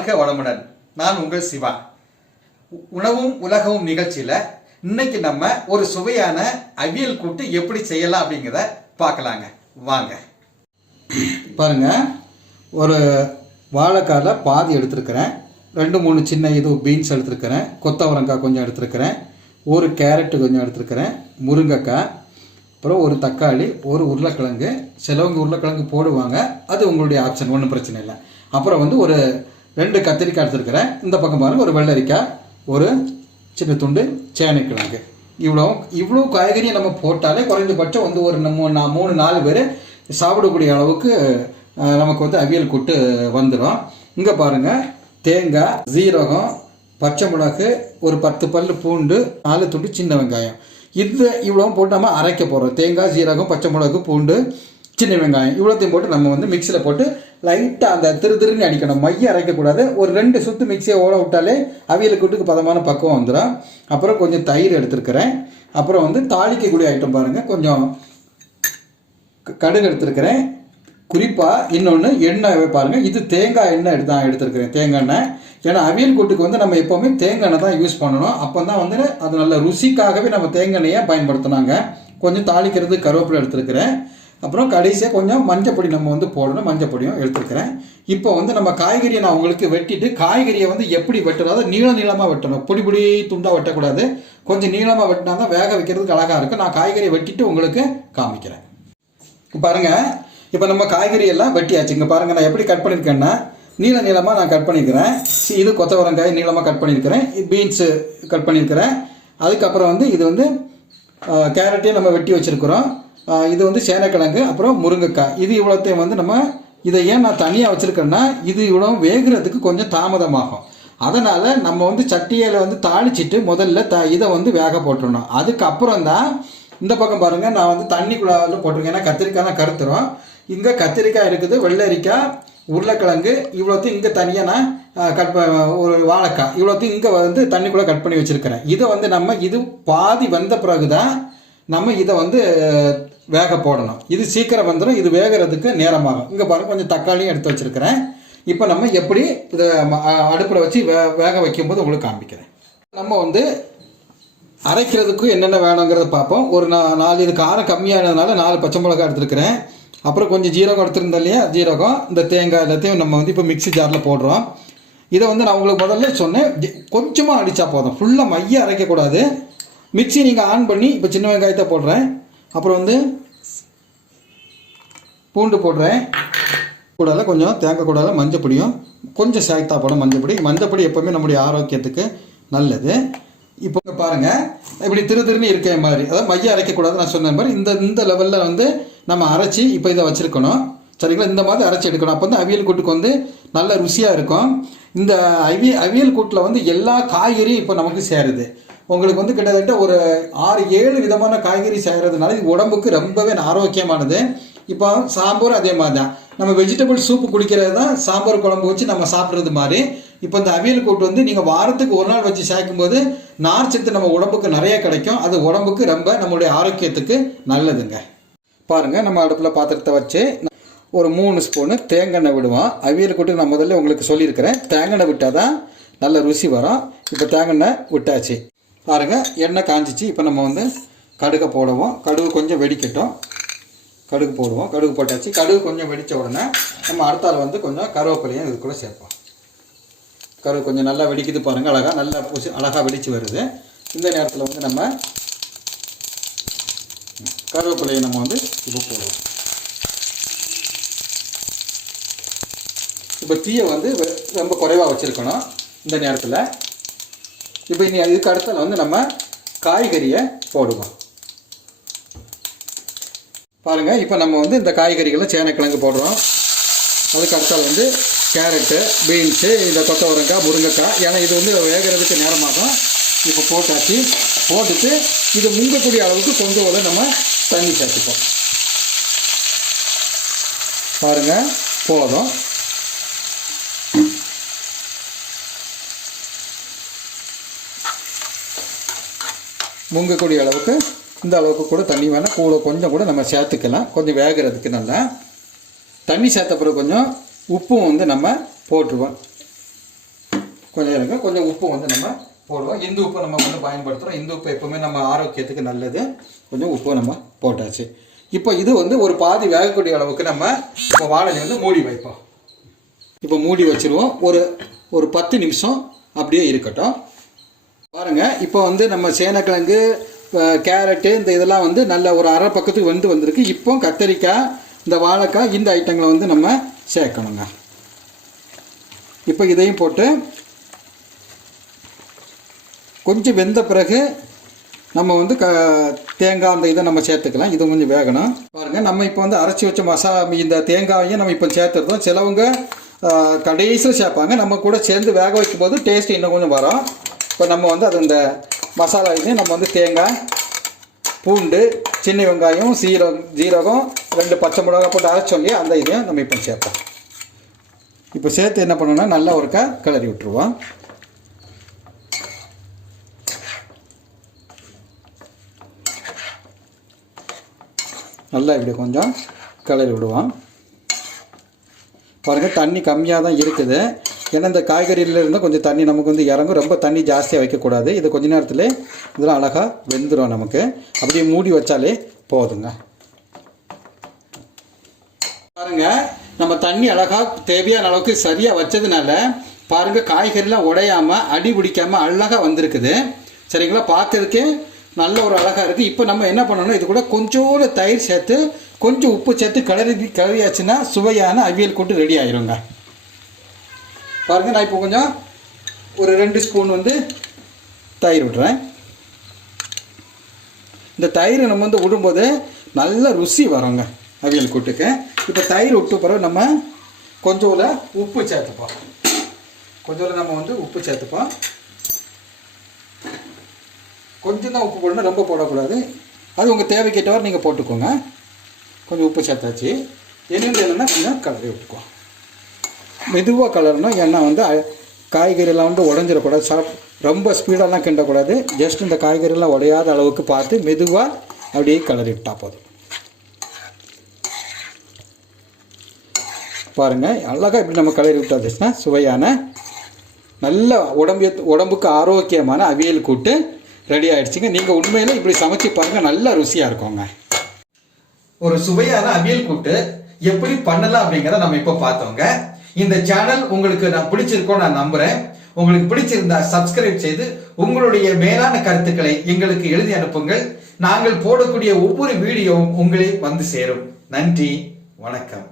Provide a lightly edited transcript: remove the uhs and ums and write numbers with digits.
வாழ்க வளமுடன். நான் உங்கள் சிவா. உணவும் உலகமும் நிகழ்ச்சியில் இன்னைக்கு நம்ம ஒரு சுவையான அவியல் கூட்டு எப்படி செய்யலாம் அப்படிங்கிறத பார்க்கலாங்க. வாங்க. பாருங்க, ஒரு வாழைக்காயில் பாதி எடுத்துருக்கிறேன், 2-3 சின்ன பீன்ஸ் எடுத்துருக்கிறேன், கொத்தவரங்காய் கொஞ்சம் எடுத்துருக்கிறேன், ஒரு கேரட்டு கொஞ்சம் எடுத்துருக்கிறேன், முருங்கைக்காய், அப்புறம் ஒரு தக்காளி, ஒரு உருளைக்கிழங்கு. சிலவங்க உருளைக்கிழங்கு போடுவாங்க, அது உங்களுடைய ஆப்ஷன், ஒன்றும் பிரச்சனை இல்லை. அப்புறம் ஒரு 2 கத்திரிக்காய் எடுத்துருக்கிறேன். இந்த பக்கம் பாருங்கள், ஒரு வெள்ளரிக்காய், ஒரு சின்ன துண்டு சேனைக்கிழங்கு. இவ்வளோ காய்கறியை நம்ம போட்டாலே குறைந்தபட்சம் ஒரு 3-4 பேர் சாப்பிடக்கூடிய அளவுக்கு நமக்கு அவியல் கூட்டு வந்துடும். இங்கே பாருங்கள், தேங்காய், ஜீரகம், பச்சை மிளகு, ஒரு 10 பல் பூண்டு, 4 துண்டு சின்ன வெங்காயம். இவ்வளோ போட்டு நம்ம அரைக்க போகிறோம். தேங்காய், ஜீரகம், பச்சை மிளகு, பூண்டு, சின்ன வெங்காயம் இவ்வளோத்தையும் போட்டு நம்ம மிக்சியில் போட்டு லைட்டாக அந்த திருன்னு அடிக்கணும். மைய அரைக்கக்கூடாது. ஒரு 2 சுற்று மிக்சியை ஓட விட்டாலே அவியல் கூட்டுக்கு பதமான பக்குவம் வந்துடும். அப்புறம் கொஞ்சம் தயிர் எடுத்துருக்கிறேன். அப்புறம் தாளிக்கக்கூடிய ஐட்டம் பாருங்கள், கொஞ்சம் கடுகு எடுத்துருக்கிறேன். குறிப்பாக இன்னொன்று எண்ணெய் பாருங்கள், இது தேங்காய் எண்ணெய் எடுத்துருக்கிறேன், தேங்காய் எண்ணெய். ஏன்னா அவியல் கூட்டுக்கு நம்ம எப்போவுமே தேங்காய் எண்ணெய் தான் யூஸ் பண்ணணும். அப்போ தான் அது நல்ல ருசிக்காகவே நம்ம தேங்காய் எண்ணெயை பயன்படுத்தினாங்க. கொஞ்சம் தாளிக்கிறது கருவேப்பிலை எடுத்துருக்கிறேன். அப்புறம் கடைசியாக கொஞ்சம் மஞ்சப்பொடி நம்ம போடணும், மஞ்சப்பொடியும் எடுத்துருக்கிறேன். இப்போ நம்ம காய்கறியை நான் உங்களுக்கு வெட்டிட்டு, காய்கறியை எப்படி வெட்டணும், அதை நீளமாக வெட்டணும், பொடி துண்டாக வெட்டக்கூடாது. கொஞ்சம் நீளமாக வெட்டினா தான் வேக வைக்கிறதுக்கு அழகாக இருக்கும். நான் காய்கறியை வெட்டிட்டு உங்களுக்கு காமிக்கிறேன். பாருங்கள், இப்போ நம்ம காய்கறி எல்லாம் வெட்டியாச்சு. இங்கே பாருங்கள், நான் எப்படி கட் பண்ணியிருக்கேன்னா நீளமாக நான் கட் பண்ணியிருக்கிறேன். இது கொத்தவரங்காய் நீளமாக கட் பண்ணியிருக்கிறேன், பீன்ஸு கட் பண்ணியிருக்கிறேன். அதுக்கப்புறம் இது கேரட்டையும் நம்ம வெட்டி வச்சுருக்குறோம். இது சேனைக்கிழங்கு, அப்புறம் முருங்கைக்காய். இது இவ்வளோத்தையும் நம்ம இதை ஏன் நான் தனியாக வச்சுருக்கேன்னா, இது இவ்வளோ வேகிறதுக்கு கொஞ்சம் தாமதமாகும். அதனால் நம்ம சட்டியில் தாளிச்சிட்டு முதல்ல இதை வேக போட்டுடணும். அதுக்கப்புறம் தான் இந்த பக்கம் பாருங்கள், நான் தண்ணிக்குள்ளே போட்டிருக்கேன். ஏன்னா கத்திரிக்காய் தான் கருத்துரும். இங்கே கத்திரிக்காய் இருக்குது, வெள்ளரிக்காய், உருளைக்கிழங்கு இவ்வளோத்தையும் இங்கே தனியாக நான் ஒரு வாழைக்காய் இவ்வளோத்தையும் இங்கே தண்ணிக்குள்ளே கட் பண்ணி வச்சுருக்கிறேன். இதை நம்ம இது பாதி வந்த பிறகு தான் நம்ம இதை வேக போடணும். இது சீக்கிரம் வந்துடும், இது வேகிறதுக்கு நேரமாகும். இங்கே பாருங்கள், கொஞ்சம் தக்காளியும் எடுத்து வச்சுருக்கிறேன். இப்போ நம்ம எப்படி இதை அடுப்பில் வச்சு வேக வைக்கும்போது உங்களுக்கு காமிக்கிறேன். நம்ம அரைக்கிறதுக்கு என்னென்ன வேணுங்கிறத பார்ப்போம். ஒரு 4 இது காரம் கம்மியானதுனால 4 பச்சை மிளகாய் எடுத்துருக்கிறேன். அப்புறம் கொஞ்சம் ஜீரகம் எடுத்துருந்தோம் இல்லையா, ஜீரகம், இந்த தேங்காய் எல்லாத்தையும் நம்ம இப்போ மிக்ஸி ஜாரில் போடுறோம். இதை நான் உங்களுக்கு முதல்ல சொன்னேன், கொஞ்சமாக அடித்தா போதும், ஃபுல்லாக மைய அரைக்கக்கூடாது. மிக்ஸி நீங்கள் ஆன் பண்ணி இப்போ சின்ன வெங்காயத்தை போடுறேன். அப்புறம் பூண்டு போடுறேன். கூடால கொஞ்சம் தேங்காய் கூடால மஞ்சப்பொடியும் கொஞ்சம் சாய்த்தா போடும். மஞ்சப்பொடி எப்போவுமே நம்முடைய ஆரோக்கியத்துக்கு நல்லது. இப்போ பாருங்கள், இப்படி திருன்னு இருக்க மாதிரி, அதாவது மைய அரைக்கக்கூடாது. நான் சொன்ன மாதிரி இந்த லெவலில் நம்ம அரைச்சி இப்போ இதை வச்சுருக்கணும். சரிங்களா? இந்த மாதிரி அரைச்சி எடுக்கணும். அப்போ அவியல் கூட்டுக்கு நல்ல ருசியாக இருக்கும். இந்த அவியல் கூட்டில் எல்லா காய்கறியும் இப்போ நமக்கு சேருது. உங்களுக்கு கிட்டத்தட்ட ஒரு 6-7 விதமான காய்கறி செய்கிறதுனால இது உடம்புக்கு ரொம்பவே ஆரோக்கியமானது. இப்போ சாம்பார் அதே மாதிரி தான், நம்ம வெஜிடபிள் சூப்பு குடிக்கிறது தான் சாம்பார் குழம்பு வச்சு நம்ம சாப்பிட்றது மாதிரி. இப்போ இந்த அவியல் கூட்டு நீங்கள் வாரத்துக்கு ஒரு நாள் வச்சு சேர்க்கும்போது நார்ச்சத்து நம்ம உடம்புக்கு நிறைய கிடைக்கும். அது உடம்புக்கு ரொம்ப நம்மளுடைய ஆரோக்கியத்துக்கு நல்லதுங்க. பாருங்கள், நம்ம அடுப்பில் பாத்திரத்தை வச்சு ஒரு 3 ஸ்பூனு தேங்காய் எண்ணெய் விடுவோம். அவியல் கூட்டு நான் முதல்ல உங்களுக்கு சொல்லியிருக்கிறேன், தேங்காய் எண்ணெய் விட்டால் தான் நல்ல ருசி வரும். இப்போ தேங்காய் எண்ணெய் விட்டாச்சு. பாருங்கள், எண்ணெய் காஞ்சிச்சு. இப்போ நம்ம கடுகை போடுவோம். கடுகு கொஞ்சம் வெடிக்கட்டும். கடுகு போடுவோம். கடுகு போட்டாச்சு. கடுகு கொஞ்சம் வெடித்த உடனே நம்ம அடுத்தால் கொஞ்சம் கருவேப்பிலையும் இதுக்குள்ளே சேர்ப்போம். கருவு கொஞ்சம் நல்லா வெடிக்குது பாருங்கள், அழகாக வெடித்து வருது. இந்த நேரத்தில் நம்ம கருவேப்பிலையை நம்ம இப்போ போடுவோம். இப்போ தீயை ரொம்ப குறைவாக வச்சுருக்கணும் இந்த நேரத்தில். இப்போ இனி இதுக்கு அடுத்தால நம்ம காய்கறியை போடுவோம். பாருங்கள், இப்போ நம்ம இந்த காய்கறிகளை சேனைக்கிழங்கு போடுறோம். அதுக்கு அடுத்தால் கேரட்டு, பீன்ஸு, இந்த கொத்தவரங்காய், முருங்கைக்காய். ஏன்னா இது வேகிறதுக்கு நேரமாகும். இப்போ போட்டாச்சு. போட்டுட்டு இது முங்கக்கூடிய அளவுக்கு கொஞ்சம் நம்ம தண்ணி சேர்த்துப்போம். பாருங்கள், போதும். முங்கக்கூடிய அளவுக்கு இந்த அளவுக்கு கூட தண்ணி வேணால் கொஞ்சம் கூட நம்ம சேர்த்துக்கலாம். கொஞ்சம் வேகிறதுக்கு நல்லா தண்ணி சேர்த்த பிறகு கொஞ்சம் உப்பும் நம்ம போட்டுருவோம். கொஞ்சம் இருங்க. கொஞ்சம் உப்பு வந்து நம்ம போடுவோம். இந்து உப்பு நம்ம வந்து பயன்படுத்துகிறோம். இந்து உப்பு எப்போவுமே நம்ம ஆரோக்கியத்துக்கு நல்லது. கொஞ்சம் உப்பு நம்ம போட்டாச்சு. இப்போ இது வந்து ஒரு பாதி வேகக்கூடிய அளவுக்கு நம்ம இப்போ வாழையை வந்து மூடி வைப்போம். இப்போ மூடி வச்சுருவோம். ஒரு 10 நிமிஷம் அப்படியே இருக்கட்டும். பாருங்கள், இப்போ வந்து நம்ம சேனக்கிழங்கு, கேரட்டு, இந்த இதெல்லாம் வந்து நல்ல ஒரு அரை பக்கத்துக்கு வந்திருக்கு. இப்போ கத்தரிக்காய், இந்த வாழைக்காய், இந்த ஐட்டங்களை வந்து நம்ம சேர்க்கணுங்க. இப்போ இதையும் போட்டு கொஞ்சம் வெந்த பிறகு நம்ம வந்து தேங்காய் அந்த இதை நம்ம சேர்த்துக்கலாம். இது கொஞ்சம் வேகணும். பாருங்கள், நம்ம இப்போ வந்து அரைச்சி வச்ச இந்த தேங்காயையும் நம்ம இப்போ சேர்த்துருந்தோம். சிலவங்க கடைசியில் சேர்ப்பாங்க. நம்ம கூட சேர்ந்து வேக வைக்கும் போது டேஸ்ட் இன்னும் கொஞ்சம் வரும். இப்போ நம்ம வந்து அது இந்த மசாலா இதையும் நம்ம வந்து தேங்காய், பூண்டு, சின்ன வெங்காயம், ஜீரகம், 2 பச்சை மிளகாய் போட்டு அரைச்சோம் இல்லையா, அந்த இதையும் நம்ம இப்போ சேர்ப்போம். இப்போ சேர்த்து என்ன பண்ணணும்னா நல்லா ஒருக்கா கிளறி விட்டுருவோம். நல்லா இப்படி கொஞ்சம் கிளறி விடுவோம். பாருங்கள், தண்ணி கம்மியாக தான் இருக்குது. ஏன்னா இந்த காய்கறியில் இருந்தால் கொஞ்சம் தண்ணி நமக்கு வந்து இறங்கும். ரொம்ப தண்ணி ஜாஸ்தியாக வைக்கக்கூடாது. இது கொஞ்ச நேரத்தில் இதெல்லாம் அழகாக வெந்துடும். நமக்கு அப்படியே மூடி வச்சாலே போதுங்க. பாருங்கள், நம்ம தண்ணி அழகாக தேவையான அளவுக்கு சரியாக வச்சதுனால பாருங்கள், காய்கறிலாம் உடையாமல் அடி பிடிக்காமல் அழகாக வந்திருக்குது. சரிங்களா? பார்க்கறதுக்கே நல்ல ஒரு அழகாக இருக்குது. இப்போ நம்ம என்ன பண்ணணும், இது கூட கொஞ்சோடு தயிர் சேர்த்து கொஞ்சம் உப்பு சேர்த்து கிளறியாச்சுன்னா சுவையான அவியல் கூட்டு ரெடி ஆகிருங்க. பாருங்கள், நான் இப்போ கொஞ்சம் ஒரு 2 ஸ்பூன் வந்து தயிர் விடுறேன். இந்த தயிர் நம்ம வந்து விடும்போது நல்ல ருசி வருங்க அவியல் கூட்டுக்கு. இப்போ தயிர் விட்டு பிறகு நம்ம கொஞ்சோல உப்பு சேர்த்துப்போம். கொஞ்சோல நம்ம வந்து உப்பு சேர்த்துப்போம். கொஞ்சம் தான் உப்பு போடணும், ரொம்ப போடக்கூடாது. அது உங்கள் தேவைக்கேற்றவாறு நீங்கள் போட்டுக்கோங்க. கொஞ்சம் உப்பு சேர்த்தாச்சு. என்னென்னா கொஞ்சம் கலரி விட்டுக்குவோம். மெதுவாக கலரணும். ஏன்னா வந்து காய்கறியெல்லாம் வந்து உடஞ்சிடக்கூடாது. ரொம்ப ஸ்பீடெல்லாம் கிண்டக்கூடாது. ஜஸ்ட் இந்த காய்கறியெல்லாம் உடையாத அளவுக்கு பார்த்து மெதுவாக அப்படியே கலரி விட்டால் போதும். பாருங்கள், அழகாக இப்படி நம்ம கலரி விட்டாச்சுன்னா சுவையான நல்ல உடம்புக்கு ஆரோக்கியமான அவியல் கூட்டு ரெடி ஆகிடுச்சிங்க. நீங்கள் உண்மையில் இப்படி சமைச்சு பாருங்கள், நல்ல ருசியாக இருக்குங்க. ஒரு சுவையான அவியல் கூட்டு எப்படி பண்ணலாம் அப்படிங்கிறத நம்ம இப்போ பார்த்தோங்க. இந்த சேனல் உங்களுக்கு நான் பிடிச்சிருக்கோம் நான் நம்புறேன். உங்களுக்கு பிடிச்சிருந்தா சப்ஸ்கிரைப் செய்து உங்களுடைய மேலான கருத்துக்களை எங்களுக்கு எழுதி அனுப்புங்கள். நாங்கள் போடக்கூடிய ஒவ்வொரு வீடியோவும் உங்களை வந்து சேரும். நன்றி, வணக்கம்.